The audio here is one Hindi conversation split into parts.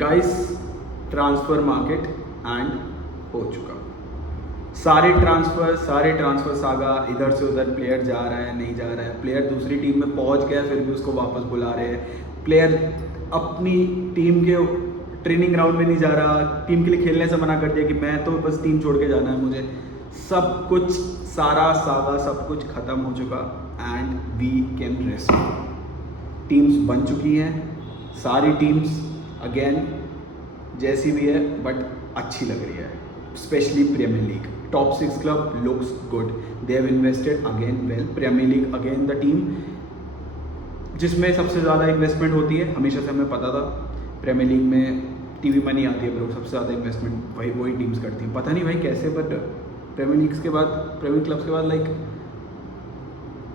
गाइस, ट्रांसफ़र मार्केट एंड हो चुका। सारे ट्रांसफ़र सागा, इधर से उधर प्लेयर जा रहा है, नहीं जा रहा है, प्लेयर दूसरी टीम में पहुंच गया फिर भी उसको वापस बुला रहे हैं, प्लेयर अपनी टीम के ट्रेनिंग ग्राउंड में नहीं जा रहा, टीम के लिए खेलने से मना कर दिया कि मैं तो बस टीम छोड़ के जाना है मुझे। सब कुछ, सारा सागा सब कुछ ख़त्म हो चुका and we can rest. Teams बन चुकी हैं, सारी टीम्स अगेन जैसी भी है बट अच्छी लग रही है, specially premier league. Top 6 club looks good, they have invested again well. Premier league again the team जिसमें सबसे ज़्यादा इन्वेस्टमेंट होती है, हमेशा से हमें पता था। प्रीमियर लीग में टीवी मनी आती है ब्रो, सबसे ज़्यादा इन्वेस्टमेंट वही टीम्स करती हैं। पता नहीं भाई कैसे, बट प्रीमियर लीग्स के बाद, प्रीमियर क्लब्स के बाद लाइक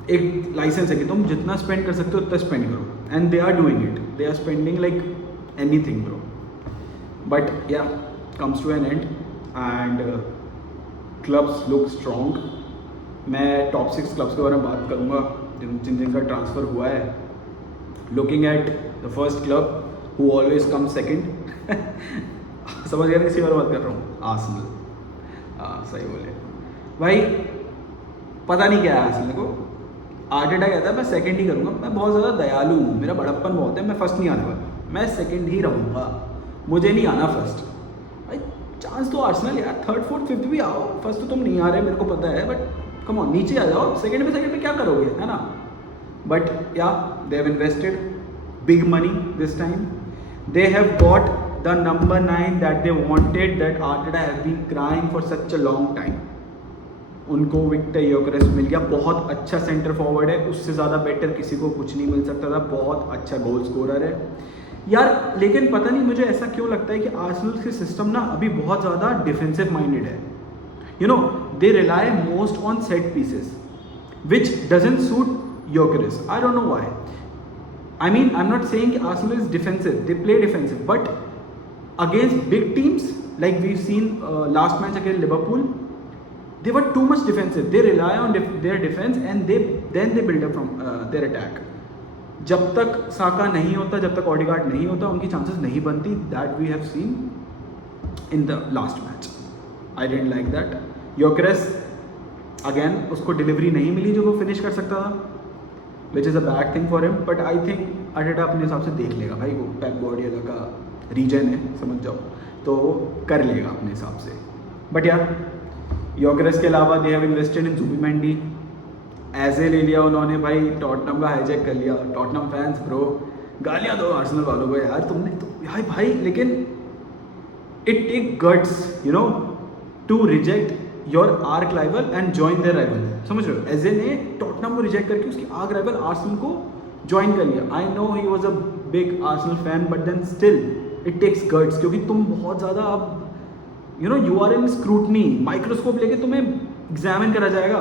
एक लाइसेंस है कि तुम जितना स्पेंड कर सकते हो उतना स्पेंड करो, and they are doing it, they are spending like anything bro. But yeah comes to an end and clubs look strong. मैं टॉप 6 क्लब्स के बारे में बात करूँगा जिनका ट्रांसफ़र हुआ है। Looking at the first club who always come second समझ गया किसी और बात कर रहा हूँ, आर्सेनल। हाँ सही बोले भाई, पता नहीं क्या है आर्सेनल को। आर्टेटा कहता है मैं सेकंड ही करूँगा, मैं बहुत ज़्यादा दयालु हूँ, मेरा बड़प्पन बहुत है, मैं फर्स्ट नहीं आने वाला, मैं सेकंड ही रहूँगा, मुझे नहीं आना फर्स्ट। भाई चांस तो आर्सेनल यार, थर्ड फोर्थ फिफ्थ भी आओ, फर्स्ट तो तुम नहीं आ रहे मेरे को पता है, बट कम ऑन नीचे आ जाओ, सेकंड में क्या करोगे, है ना। But yeah they have invested big money this time, they have got the number 9 that they wanted, that Arteta have been crying for such a long time. उनको विक्टर योकेरेस मिल गया, बहुत अच्छा सेंटर फॉरवर्ड है, उससे ज़्यादा बेटर किसी को कुछ नहीं मिल सकता था, बहुत अच्छा गोल स्कोरर है यार। लेकिन पता नहीं मुझे ऐसा क्यों लगता है कि आर्सेनल के सिस्टम ना अभी बहुत ज़्यादा डिफेंसिव माइंडेड है। You know, they rely most on set pieces which doesn't suit Gyokeres, I don't know why. I mean, I'm not saying Arsenal is defensive, they play defensive, but against big teams, like we've seen last match against Liverpool, they were too much defensive. They rely on their defense and then they build up from their attack. जब तक साका नहीं होता, जब तक ऑडिगार्ड नहीं होता, उनकी चांसेस नहीं बनती। That we have seen in the last match. I didn't like that. योकेरेस again, उसको डिलीवरी नहीं मिली जो वो फिनिश कर सकता था, which is a bad thing for him. But I think Arteta अपने हिसाब से देख लेगा भाई, वो पेप गार्डियोला का रीजन है, समझ जाओ, तो वो कर लेगा अपने हिसाब से। बट यार योकेरेस के अलावा दे हैव इन्वेस्टेड इन जुबिमेंडी, ऐसे ले लिया उन्होंने भाई, टॉटनम का हाईजैक कर लिया। टॉटनम फैंस ब्रो, गालियाँ दो आर्सेनल वालों को यार, तुमने तो यार भाई, लेकिन it take guts you know to reject your arch rival and join their rival, समझ रहे हो। एजे ने टॉटनम को रिजेक्ट करके उसकी आर्क राइवल आर्सेनल को ज्वाइन कर लिया। I know he was a big Arsenal fan, but then still it takes guts, क्योंकि तुम बहुत ज़्यादा अब you know you are in scrutiny, microscope लेके तुम्हें एग्जामिन करा जाएगा,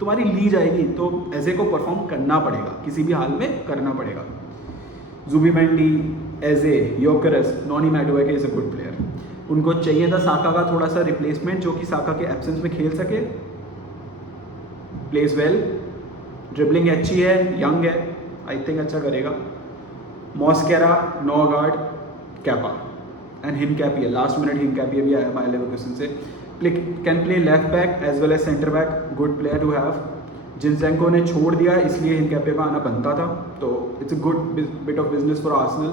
तुम्हारी ली जाएगी, तो एजे को परफॉर्म करना पड़ेगा, किसी भी हाल में करना पड़ेगा। Zubimendi, Eze, Gyokeres, Noni Madueke is a good player. उनको चाहिए था साका का थोड़ा सा रिप्लेसमेंट, जो कि साका के एब्सेंस में खेल सके। प्लेज वेल, ड्रिबलिंग अच्छी है, यंग है, आई थिंक अच्छा करेगा। Mosquera, Norgaard, Kepa and Hincapie, last minute Hincapie भी आया बायर लेवरकुसेन से, can play left back as well as centre back, good player to have. Zinchenko ने छोड़ दिया इसलिए हिनकैपिया का आना बनता था, तो it's a good bit of business for Arsenal.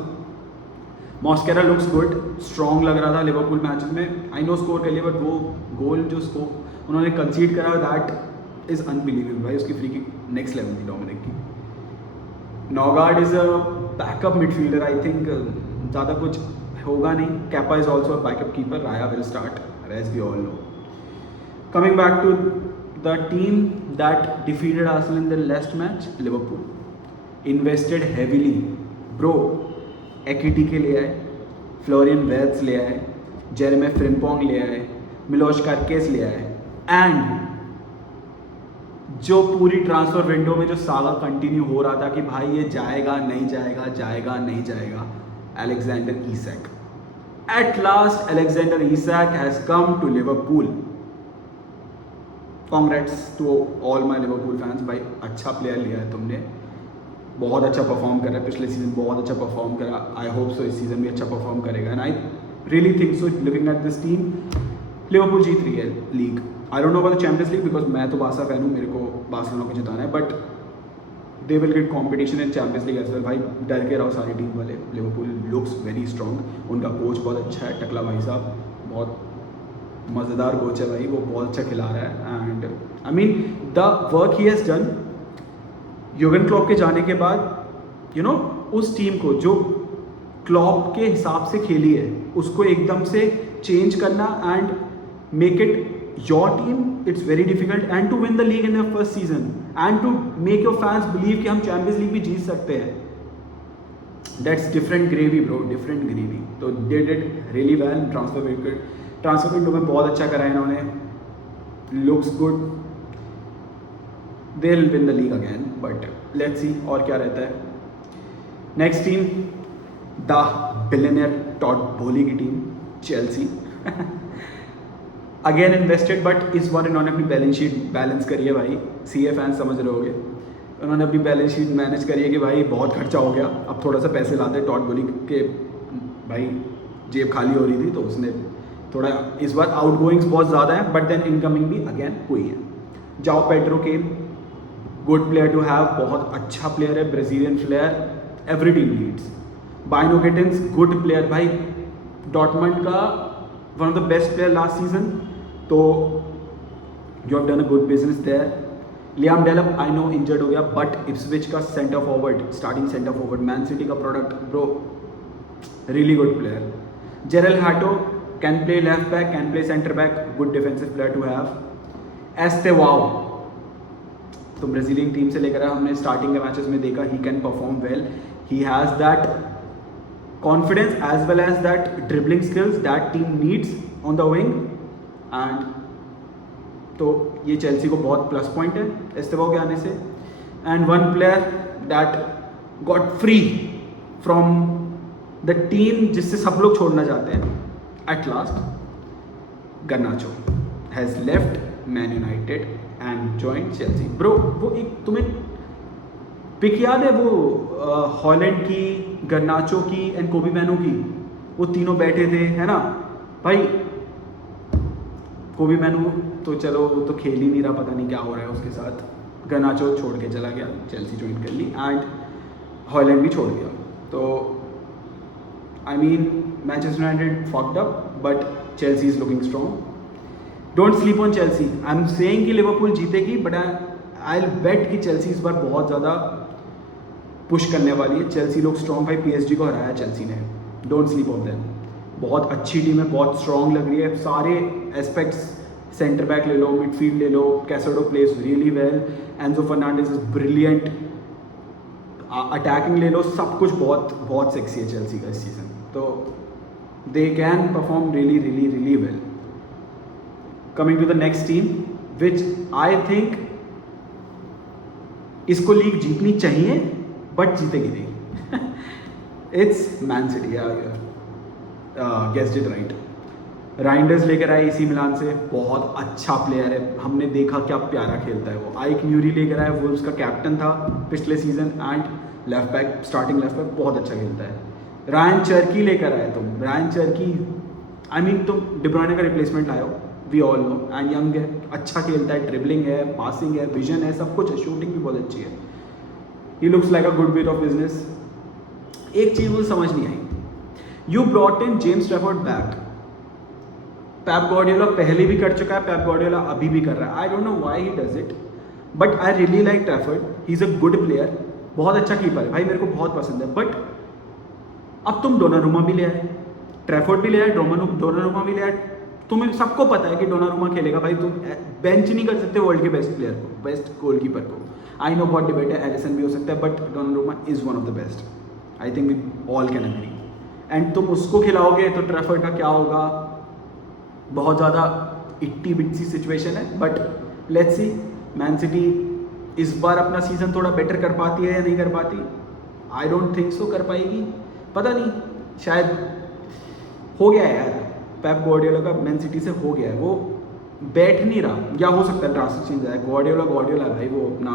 Mosquera looks good, strong लग रहा था लिवरपूल मैचेस में, आई नो स्कोर के लिए, बट वो गोल जो स्कोर उन्होंने कंसीड करा दैट इज़ अनबिलीवेबल भाई, उसकी फ्री किक नेक्स्ट लेवल थी डोमिनिक की। Norgaard is a backup midfielder, I think ज़्यादा कुछ होगा नहीं। Kepa is also a backup keeper, Raya will start as we all know. Coming back to the team that defeated Arsenal in the last match, Liverpool invested heavily bro. Ekitike के ले आए, फ्लोरियन वेल्स ले आए, जेरेमी फ्रिम्पोंग ले आए, मिलोश कार्केस ले आए, एंड जो पूरी ट्रांसफर विंडो में जो सागा कंटिन्यू हो रहा था कि भाई ये जाएगा नहीं जाएगा, जाएगा नहीं जाएगा, Alexander Isak. At last Alexander Isak has come to Liverpool. Congrats to all my Liverpool fans भाई, अच्छा प्लेयर लिया है तुमने। बहुत अच्छा परफॉर्म कर रहा है, पिछले सीजन बहुत अच्छा परफॉर्म करा, आई होप सो इस सीजन भी अच्छा परफॉर्म करेगा, and I really think so looking at this team Liverpool जीत रही है league. I don't know about the Champions League because मैं तो बारसा फैन हूँ, मेरे को बार्सिलोना को जिताना है, but they will get competition in Champions League as well. भाई डर के रहो सारी टीम वाले, लिवरपूल लुक्स वेरी स्ट्रॉन्ग, उनका कोच बहुत अच्छा है, टकला भाई साहब बहुत मज़ेदार कोच है भाई, वो बहुत अच्छा खिला रहा है, and I mean the work he has done Jurgen Klopp के जाने के बाद, यू नो उस टीम को जो क्लॉप के हिसाब से खेली है उसको एकदम से चेंज करना and make it your team, it's very difficult, and to win the league in the first season and to make your fans believe कि हम चैंपियंस लीग भी जीत सकते हैं, that's different gravy bro, different gravy. तो they did really well, transfer window में बहुत अच्छा करा है इन्होंने, looks good, they will win the league again, but let's see और क्या रहता है। Next team the billionaire Tod बोली की team Chelsea again invested, but इस बार इन्होंने अपनी बैलेंस शीट बैलेंस करी है भाई, सीए फैंस समझ रहे होगे, उन्होंने अपनी बैलेंस शीट मैनेज करी है कि भाई बहुत खर्चा हो गया, अब थोड़ा सा पैसे लाते, टॉड बोली के भाई जेब खाली हो रही थी तो उसने थोड़ा, इस बार आउटगोइंग्स बहुत ज़्यादा है, बट देन इनकमिंग भी अगेन हुई है। जाओ Pedro can good player to have, बहुत अच्छा प्लेयर है, Brazilian player, every team needs. Bynoe Gittens good player भाई, डॉर्टमंड का one of the best player last season, तो you have done a good business there. Liam Delap I know injured हो गया, बट इप्सविच का centre forward, starting centre forward, Man City का product bro, really good player. Jorrel Hato can play left back, can play centre back, good defensive player to have. Estevao तो ब्राज़ीलियन टीम से लेकर हमने स्टार्टिंग के मैचेस में देखा, he can perform well, he has that confidence as well as that dribbling skills that team needs on the wing, and तो ये चेल्सी को बहुत प्लस पॉइंट है एस्तेवाओ के आने से। And one player that got free from the team जिससे सब लोग छोड़ना चाहते हैं at last, गर्नाचो has left man United and joint Chelsea. Bro वो एक तुम्हें पिक याद है वो हॉलैंड की, गर्नाचो की एंड कोबी मैनू की, वो तीनों बैठे थे है ना भाई, कोबी मैनू तो चलो वो तो खेल ही नहीं रहा, पता नहीं क्या हो रहा है उसके साथ, गर्नाचो छोड़ के चला गया, चेल्सी ज्वाइन कर ली, एंड हॉलैंड भी छोड़ दिया, तो I mean Manchester United fucked up, but Chelsea is looking strong. Don't sleep on Chelsea, I am saying कि लिवरपूल जीतेगी, बट आई विल बेट कि चेल्सी इस बार बहुत ज़्यादा पुश करने वाली है। चेल्सी लोग स्ट्रॉन्ग, भाई पीएसजी को हराया चेल्सी ने, डोंट स्लीप ऑन देम, बहुत अच्छी टीम है, बहुत स्ट्रॉन्ग लग रही है, सारे एस्पेक्ट्स, सेंटर बैक ले लो, मिडफील्ड ले लो, Caicedo plays really well, Enzo Fernandez is brilliant, attacking ले लो, सब कुछ बहुत बहुत सेक्सी है चेल्सी का इस सीजन, तो they can perform really really really well. Coming to the next team which I think इसको लीग जीतनी चाहिए बट जीतेगी नहीं, it's Man City, guessed it right. Reijnders लेकर आए एसी मिलान से, बहुत अच्छा प्लेयर है, हमने देखा क्या प्यारा खेलता है वो। आइक न्यूरी लेकर आए, वुल्व्स का कैप्टन था पिछले season, and left back, starting left back बहुत अच्छा खेलता है। रायन चर्की लेकर आए तुम, रायन चर्की आई मीन तुम डी ब्रुयने का रिप्लेसमेंट लाए हो, we all know, and young है, अच्छा खेलता है, ड्रिबलिंग है, पासिंग है, विजन है, सब कुछ है, शूटिंग भी बहुत अच्छी है, he looks like a good bit of business. एक चीज़ मुझे समझ नहीं आई, you brought in James Trafford back, Pep Guardiola पहले भी कर चुका है, पेप गार्डियोला अभी भी कर रहा है, आई don't know why he does it, but I really like Trafford, he is a good player, बहुत अच्छा कीपर है भाई, मेरे को बहुत पसंद है, बट अब तुम डोनारुमा भी ले आए, ट्रैफोर्ड भी ले आए, डोनारुमा भी ले आए, तुम्हें सबको पता है कि डोनारुमा खेलेगा भाई, तुम बेंच नहीं कर सकते वर्ल्ड के बेस्ट प्लेयर को, बेस्ट गोलकीपर को, आई नो बहुत डिबेट है, एलिसन भी हो सकता है, but Donnarumma is one of the best, I think we all can agree, and तुम उसको खिलाओगे तो ट्रैफोर्ड का क्या होगा, बहुत ज़्यादा इट्टी बिट्सी सिचुएशन है, but let's C man city इस बार अपना सीज़न थोड़ा बेटर कर पाती है या नहीं कर पाती, आई डोंट थिंक सो कर पाएगी, पता नहीं, शायद हो गया है यार, पेप गार्डियोला का मैन सिटी से हो गया है, वो बैठ नहीं रहा, या हो सकता है ड्रास्टिक चेंज आया, गार्डियोला है भाई, वो अपना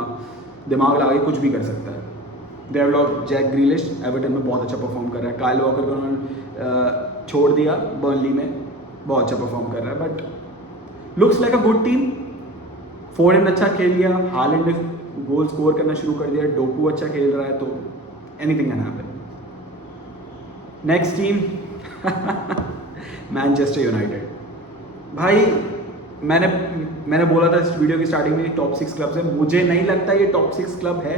दिमाग लगा के कुछ भी कर सकता है, they have lost Jack Grealish, Everton में बहुत अच्छा परफॉर्म कर रहा है। काइल वॉकर को उन्होंने छोड़ दिया बर्नली में, बहुत अच्छा परफॉर्म कर रहा है। But looks like a good team. फोर्डन अच्छा खेल लिया, हालैंड ने गोल स्कोर करना शुरू कर दिया, डोकू अच्छा खेल रहा है, तो anything can happen. Next team Manchester United. भाई मैंने बोला था इस वीडियो की स्टार्टिंग में टॉप 6 क्लब है, मुझे नहीं लगता ये टॉप 6 क्लब है,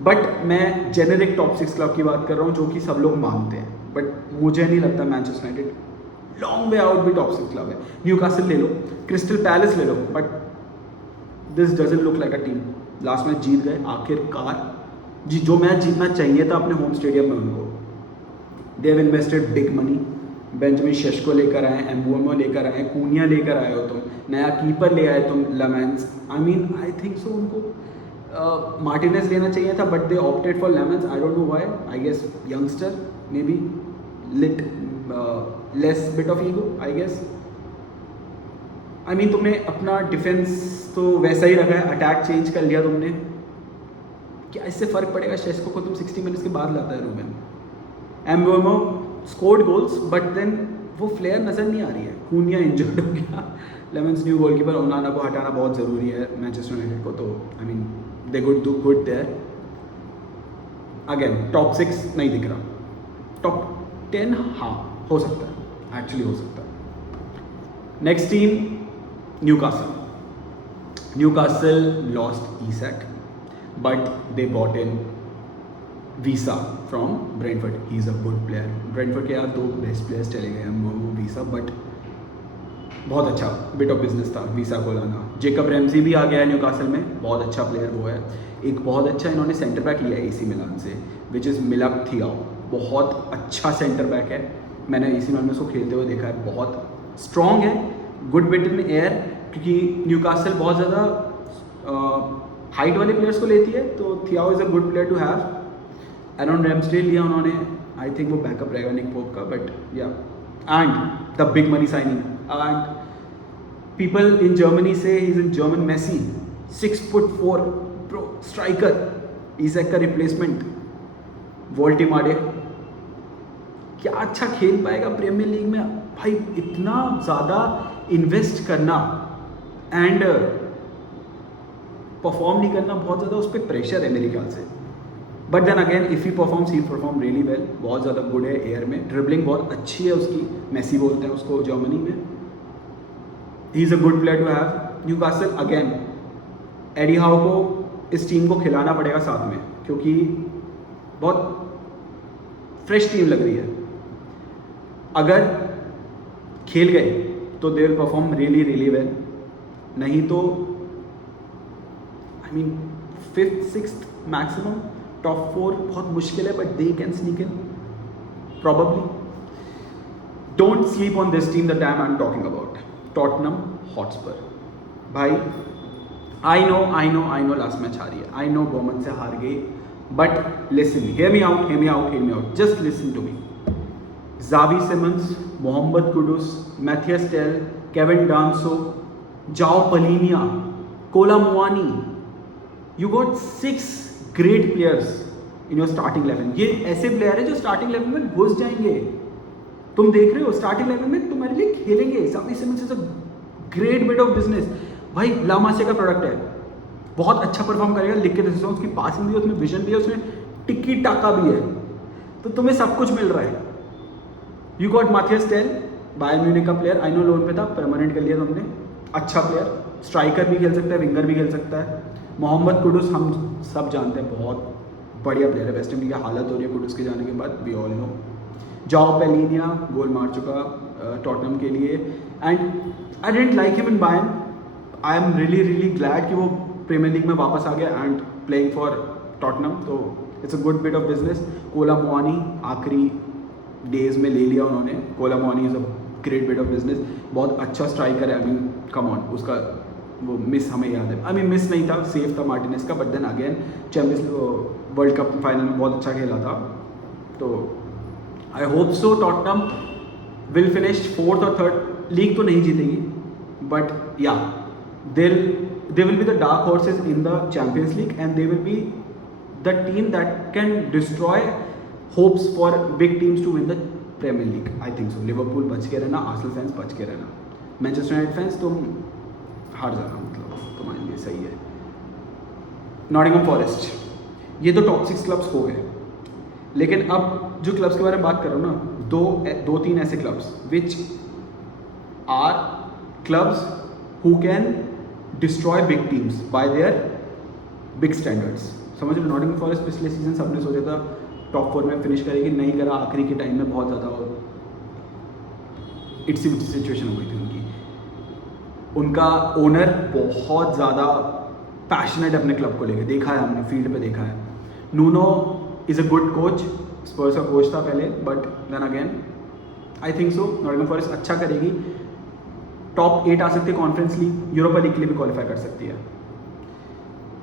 बट मैं जेनेरिक टॉप 6 क्लब की बात कर रहा हूँ जो कि सब लोग मानते हैं, बट मुझे नहीं लगता Manchester United long way out भी टॉप 6 क्लब है। न्यूकासल ले लो, क्रिस्टल पैलेस ले लो, but this doesn't look like a team. Last match जीत गए आखिरकार, जो मैच जीतना चाहिए था अपने होम स्टेडियम में उनको। They have invested big money, Benjamin Sesko लेकर आए, एम्बुएमो लेकर आए, कूनिया लेकर आए हो तुम, नया कीपर ले आए तुम Lammens. I mean I think so उनको मार्टिनेज लेना चाहिए था, but they opted for Lammens. I don't know why, I guess youngster maybe lit less bit of ego I guess. I mean तुमने अपना डिफेंस तो वैसा ही रखा है, अटैक चेंज कर लिया तुमने, क्या इससे फ़र्क पड़ेगा? शेस्को को तुम 60 मिनट्स के बाद लाता है Ruben. Mbeumo scored goals, but then वो फ्लेयर नज़र नहीं आ रही है। कूनिया इंजर्ड हो गया, लेमेंस न्यू गोलकीपर, ओनाना को हटाना बहुत ज़रूरी है मैनचेस्टर यूनाइटेड को, तो I mean they good do good there. Again top 6 नहीं दिख रहा, टॉप 10 हाँ हो सकता है, एक्चुअली हो सकता है। Next team Newcastle. Newcastle lost Isak, but they bought in Wissa from Brentford. He is a good player. Brentford के यार 2 बेस्ट प्लेयर्स चले गए हैं, वो वीसा, बट बहुत अच्छा बिट ऑफ बिजनेस था वीसा को लाना। जेकब रैमजी भी आ गया है न्यूकासल में, बहुत अच्छा प्लेयर वो है। एक बहुत अच्छा इन्होंने सेंटर बैक लिया है एसी मिलान से, विच इज़ मिलाप थियाओ, बहुत अच्छा सेंटर बैक है। मैंने एसी मिलान में उसको खेलते हुए देखा है, बहुत स्ट्रॉन्ग है, गुड बिट इन एयर, क्योंकि न्यूकासल बहुत ज़्यादा हाइट वाले प्लेयर्स को लेती है, तो Thiaw is a good player to have. Aaron Ramsdale लिया उन्होंने, आई थिंक वो बैकअप रहेगा निक पोप का, but yeah and the big money signing, and people in Germany से he is in German Messi, 6'4" pro striker, Isak का रिप्लेसमेंट वोल्टिमाडे। क्या अच्छा खेल पाएगा प्रीमियर लीग में भाई, इतना ज़्यादा इन्वेस्ट करना एंड परफॉर्म नहीं करना, बहुत ज़्यादा उस पर प्रेशर है मेरे ख्याल से। But then again if he performs he perform really well, बहुत ज़्यादा गुड है एयर में, ड्रिबलिंग बहुत अच्छी है उसकी, मेसी बोलते हैं उसको जर्मनी में। He is a good player to have. Newcastle again Eddie Howe को इस टीम को खिलाना पड़ेगा साथ में, क्योंकि बहुत फ्रेश टीम लग रही है। अगर खेल गए तो they will perform really really well, नहीं तो I mean 5th 6th maximum, top 4 बहुत मुश्किल है, but they can sneak in probably. Don't sleep on this team that I'm talking about. Tottenham Hotspur. भाई I know लास्ट मैच हारी है, I know बोमन से हार गई, but listen, hear me out, just listen to me. Xavi Simons, Mohammed Kudus, Mathys Tel, Kevin Danso, Joao Palhinha, Kolo Muani, you got 6 great players in your starting 11. ये ऐसे प्लेयर है जो स्टार्टिंग 11 में घुस जाएंगे, तुम देख रहे हो स्टार्टिंग 11 में तुम्हारे लिए खेलेंगे। Xavi Simons is a great bit of business, भाई लामासे का प्रोडक्ट है, बहुत अच्छा परफॉर्म करेगा, लिख के दे सकता हूँ। उसकी पासिंग भी है, उसमें विजन भी है, उसमें टिक्की टाका भी है, तो तुम्हें सब कुछ मिल रहा है। You got Mathys Tel, Bayern Munich का प्लेयर, आई नो लोन पे था, परमानेंट कर लिया तुमने, अच्छा प्लेयर, स्ट्राइकर भी खेल सकता है, विंगर भी खेल सकता है। मोहम्मद कुडुस हम सब जानते हैं, बहुत बढ़िया प्लेयर है, वेस्ट इंडीज की हालत हो रही है कुडुस के जाने के बाद, वी ऑल नो। जाओ पेलिनिया गोल मार चुका टॉटनहम के लिए, and I didn't like him in Bayern, I am really glad कि वो प्रीमियर लीग में वापस आ गया एंड प्लेइंग फॉर टॉटनहम, तो it's a good bit of business. Cola मुआनी आखिरी डेज में ले लिया उन्होंने, Cola मुआनी is a great bit of business, बहुत अच्छा स्ट्राइकर है, आई मीन कम ऑन, उसका वो मिस हमें याद है, आई मीन मिस नहीं था, सेफ था मार्टिनेज का, but then again champions world cup final में बहुत अच्छा खेला था, तो I hope so Tottenham will finish 4th और 3rd, लीग तो नहीं जीतेगी, but yeah they will be the dark horses in the champions league, and they will be the team that can destroy hopes for big teams to win the premier league. I think so. Liverpool बच के रहना, आर्सेनल फैंस बच के रहना, मैनचेस्टर यूनाइटेड फैंस तुम हार जाना, मतलब तुम्हारे लिए सही है. नॉटिंघम फॉरेस्ट, ये तो टॉप 6 क्लब्स हो गए. लेकिन अब जो क्लब्स के बारे में बात कर रहा हूँ ना, दो तीन ऐसे clubs which are clubs who can destroy big teams by their big standards. समझ लो, नॉटिंघम फॉरेस्ट पिछले सीजन सबने सोचा था टॉप 4 में फिनिश करेगी, नहीं करा. आखिरी के टाइम में बहुत ज़्यादा इट्सी बिट्सी सिचुएशन हो गई थी उनकी. उनका ओनर बहुत ज़्यादा पैशनेट अपने क्लब को लेके, देखा है हमने फील्ड पे देखा है. Nuno is a good coach, Spurs का कोच था पहले, but then again I think so Nottingham Forest अच्छा करेगी. टॉप 8 आ सकती है कॉन्फ्रेंस लीग, यूरोपा लीग के लिए भी क्वालिफाई कर सकती है.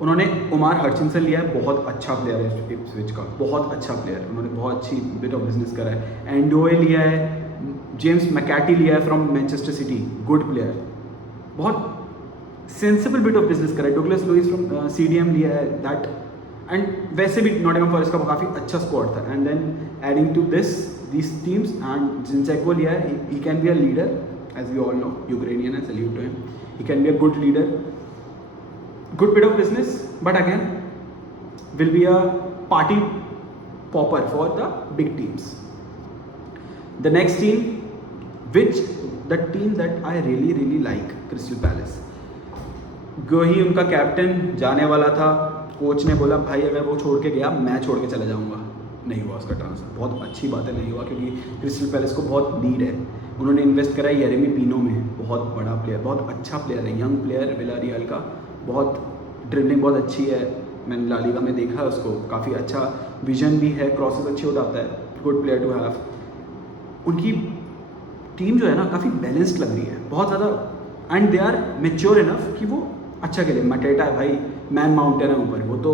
उन्होंने उमार हर्चिंसन लिया है, बहुत अच्छा प्लेयर है इप्सविच का, बहुत अच्छा प्लेयर. उन्होंने बहुत अच्छी बिट ऑफ बिजनेस करा है. एंडोए लिया है, जेम्स मैकैटी लिया है from Manchester city, good player, बहुत सेंसिबल बिट ऑफ बिजनेस करा है. डुगलस लुइस फ्रॉम CDM लिया है दैट. एंड वैसे भी नॉटिंघम फॉरेस्ट का काफ़ी अच्छा स्क्वाड था. And then adding to this teams and Zinchenko लिया है. He can be a leader, as we all know, Ukrainian है, salute to him. He can be a good leader, good bit of business, but again will be a party popper for the big teams. The next team, the team that I really like, Crystal Palace. गोही उनका कैप्टन जाने वाला था, कोच ने बोला भाई अगर वो छोड़ के गया मैं छोड़ के चला जाऊंगा. नहीं हुआ उसका ट्रांसफर. बहुत अच्छी बात है, नहीं हुआ, क्योंकि क्रिस्टल पैलेस को बहुत नीड है. उन्होंने इन्वेस्ट करा है येरेमी पिनो में, बहुत बड़ा प्लेयर, बहुत अच्छा प्लेयर है, यंग प्लेयर, विलारियल का. बहुत ड्रिबलिंग बहुत अच्छी है, मैंने ला लीगा में देखा है उसको, काफ़ी अच्छा विजन भी है, क्रॉसेस अच्छे उठाता है, गुड प्लेयर टू हैव. उनकी टीम जो है ना काफ़ी बैलेंस्ड लग रही है, बहुत ज़्यादा. And they are mature enough कि वो अच्छा खेले. मटेटा है भाई, मैन माउंटेन है ऊपर, वो तो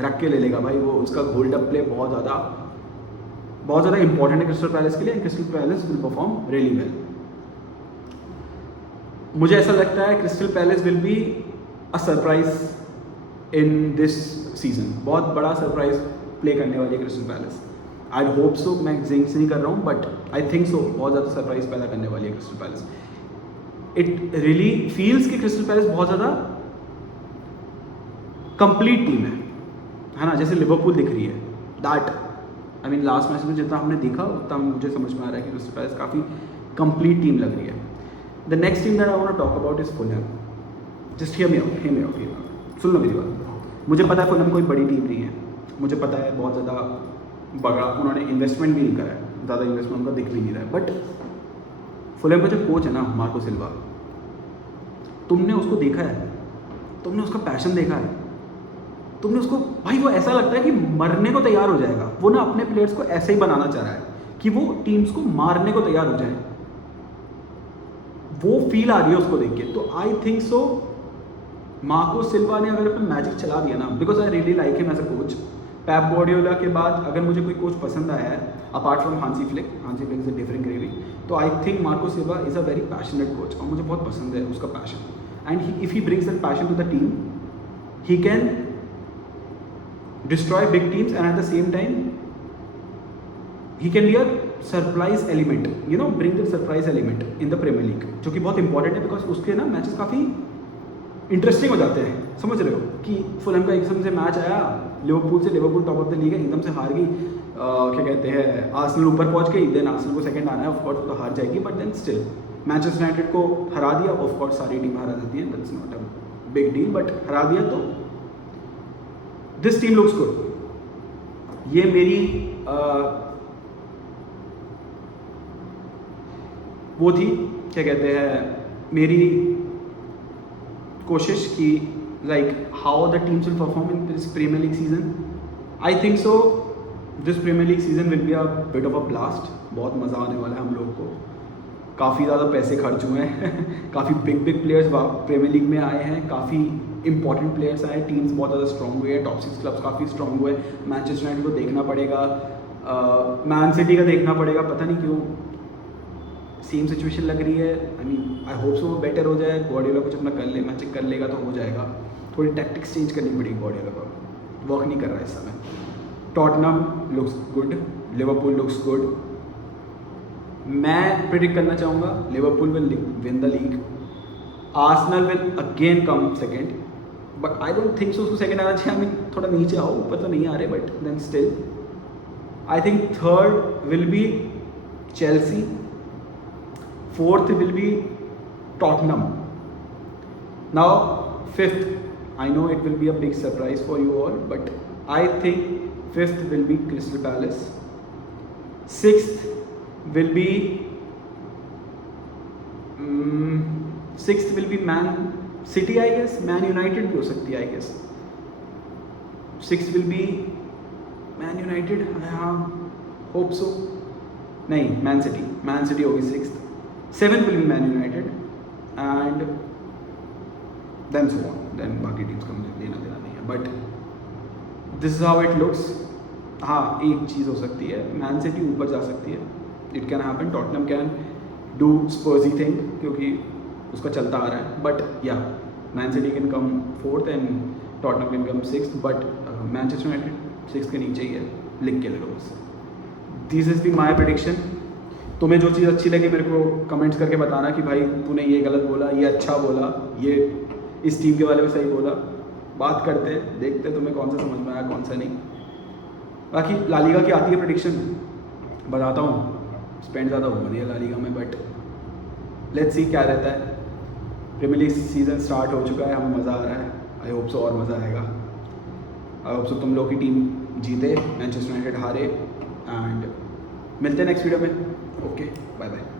रख के ले लेगा भाई. वो उसका होल्ड अप प्ले बहुत ज़्यादा इंपॉर्टेंट है क्रिस्टल पैलेस के लिए. Crystal palace will perform really well. मुझे ऐसा लगता है crystal palace will be a surprise in this season. बहुत बड़ा सरप्राइज प्ले करने वाली है क्रिस्टल पैलेस. आई होप सो, मैं जिंक्स नहीं कर रहा हूँ, बट आई थिंक सो बहुत ज़्यादा सरप्राइज पैदा करने वाली है crystal palace. It really feels कि क्रिस्टल पैलेस बहुत ज़्यादा कंप्लीट टीम है ना, जैसे लिवरपूल दिख रही है. That I mean last match में जितना हमने देखा उतना मुझे समझ में आ रहा है कि क्रिस्टल पैलेस काफ़ी कंप्लीट टीम लग रही है. The next team that I want to talk about is Fulham. Just hear me out. सुन लो मेरी बात. मुझे पता है फुलहैम कोई बड़ी टीम नहीं है, मुझे पता है बहुत ज़्यादा बड़ा उन्होंने इन्वेस्टमेंट भी नहीं करा है, ज़्यादा इन्वेस्टमेंट उनका दिख भी नहीं रहा है. बट फुलहैम का जो कोच है ना, मार्को सिल्वा, तुमने उसको देखा है, तुमने उसका पैशन देखा है, तुमने उसको, भाई वो ऐसा लगता है कि मरने को तैयार हो जाएगा. वो ना अपने प्लेयर्स को ऐसे ही बनाना चाह रहा है कि वो टीम्स को मारने को तैयार हो जाए. वो फील आ रही है उसको देख के. तो आई थिंक सो मार्को सिल्वा ने अगर अपना मैजिक चला दिया ना, because I really like him as a coach. Pep Guardiola के बाद अगर मुझे कोई कोच पसंद आया है apart from Hansi Flick is a different gravy, तो I think Marco Silva is a very passionate coach और मुझे बहुत पसंद है उसका passion. And if he brings that passion to the team, he can destroy big teams and at the same time he can be a surprise element, bring the surprise element in the Premier League, जो कि बहुत इंपॉर्टेंट है बिकॉज उसके ना मैचेस काफ़ी इंटरेस्टिंग हो जाते हैं. समझ रहे हो कि फुलहैम का एकदम से मैच आया, Liverpool top of the league है, एकदम से हार गई, क्या कहते हैं, आर्सेनल ऊपर पहुंच गई, देन आर्सेनल को सेकंड आना है, ऑफ कोर्स तो हार जाएगी, but then still Manchester United को हरा दिया. ऑफ कोर्स सारी टीम हरा देती है, that's not a big deal, but हरा दिया तो दिस टीम लुक्स गुड. ये मेरी वो थी, क्या कहते हैं, मेरी कोशिश की like how the teams will perform in this premier league season. I think so this premier league season will be a bit of a blast. बहुत मज़ा आने वाला है हम लोग को. काफ़ी ज़्यादा पैसे खर्च हुए हैं काफ़ी बिग प्लेयर्स प्रीमियर लीग में आए हैं, काफ़ी इंपॉर्टेंट प्लेयर्स आए, टीम्स बहुत ज़्यादा स्ट्रॉन्ग हुए हैं, टॉप 6 क्लब्स काफ़ी स्ट्रॉन्ग हुए. मैनचेस्टर यूनाइटेड को देखना पड़ेगा, मैन सिटी का देखना पड़ेगा, पता नहीं क्यों सेम सिचुएशन लग रही है. आई होप सो वो बेटर हो जाए, गार्डियोला कुछ अपना कर ले, मैच कर लेगा तो हो जाएगा. थोड़ी टैक्टिक्स चेंज करनी पड़ेगी गार्डियोला को. वर्क नहीं कर रहा इस समय. Tottenham looks good, Liverpool looks good. मैं प्रिडिक्ट करना चाहूँगा Liverpool will win the league. Arsenal will again come second, but I don't think so उसको सेकेंड आना चाहिए. आई मीन थोड़ा नीचे आओ, ऊपर तो नहीं आ रहे, but then still I think third will be Chelsea, fourth will be Tottenham. Now fifth, I know it will be a big surprise for you all, but I think fifth will be Crystal Palace. Sixth will be Man City, I guess. Man United भी हो सकती है, I guess. Sixth will be Man United. हाँ, hope so. नहीं, Man City. Man City होगी sixth. Seventh will be Man United, and then so on. Then बाकी टीम्स का मुझे लेना देना नहीं है, but this is how it looks. हाँ, एक चीज़ हो सकती है, मैन सिटी ऊपर जा सकती है. It can happen. Tottenham can do Spursy thing क्योंकि उसका चलता आ रहा है, but yeah Man City can come fourth and Tottenham can come sixth, but Manchester United sixth के नीचे ही है. लिख के ले लो बस. This is the my prediction. तुम्हें जो चीज़ अच्छी लगी मेरे को कमेंट्स करके बताना कि भाई तूने ये गलत बोला, ये अच्छा बोला, ये इस टीम के बारे में सही बोला. बात करते, देखते तुम्हें कौन सा समझ में आया, कौन सा नहीं. बाकी ला लीगा की आती है प्रेडिक्शन, बताता हूँ. स्पेंड ज़्यादा होगा नहीं है ला लीगा में, बट लेट्स सी क्या रहता है. प्रीमियर लीग सीज़न स्टार्ट हो चुका है, हमें मज़ा आ रहा है. आई होप सो और मज़ा आएगा. आई होप सो तुम लोग की टीम जीते, मैनचेस्टर यूनाइटेड हारे. एंड मिलते हैं नेक्स्ट वीडियो में. Okay, bye bye.